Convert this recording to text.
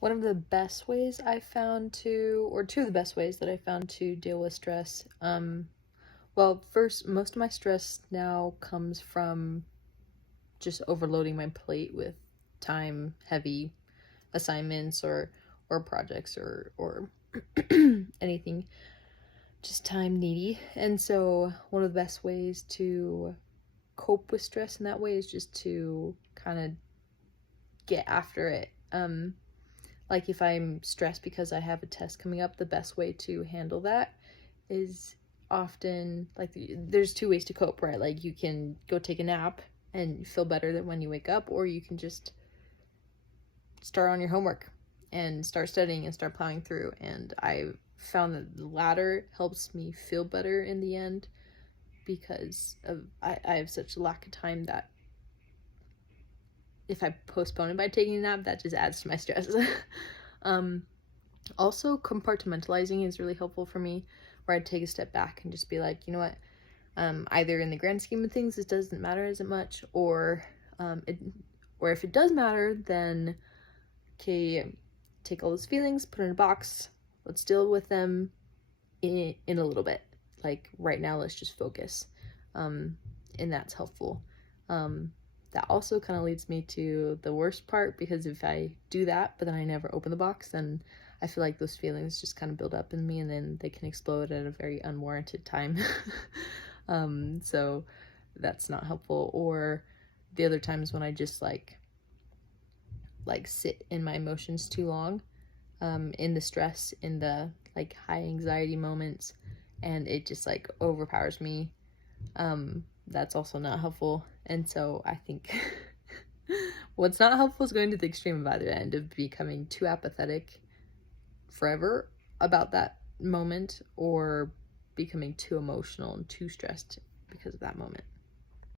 One of the best ways I found to, or two of the best ways that I found to deal with stress, well, first, most of my stress now comes from just overloading my plate with time heavy assignments or projects or anything just time needy. And so one of the best ways to cope with stress in that way is just to kind of get after it. Like if I'm stressed because I have a test coming up, the best way to handle that is often like there's two ways to cope, right? Like you can go take a nap and feel better than when you wake up, or you can just start on your homework and start studying and start plowing through. And I found that the latter helps me feel better in the end because of I have such a lack of time that if I postpone it by taking a nap, that just adds to my stress. Also, compartmentalizing is really helpful for me, where I take a step back and just be like, you know what, either in the grand scheme of things, it doesn't matter as much, or if it does matter, then okay, take all those feelings, put it in a box, let's deal with them in a little bit. Like right now, let's just focus. And that's helpful. That also kind of leads me to the worst part, because if I do that, but then I never open the box, then I feel like those feelings just kind of build up in me and then they can explode at a very unwarranted time. So that's not helpful. Or the other times when I just like sit in my emotions too long, in the stress, in the like high anxiety moments, and it just like overpowers me. That's also not helpful. And so I think what's not helpful is going to the extreme of either end, of becoming too apathetic forever about that moment, or becoming too emotional and too stressed because of that moment.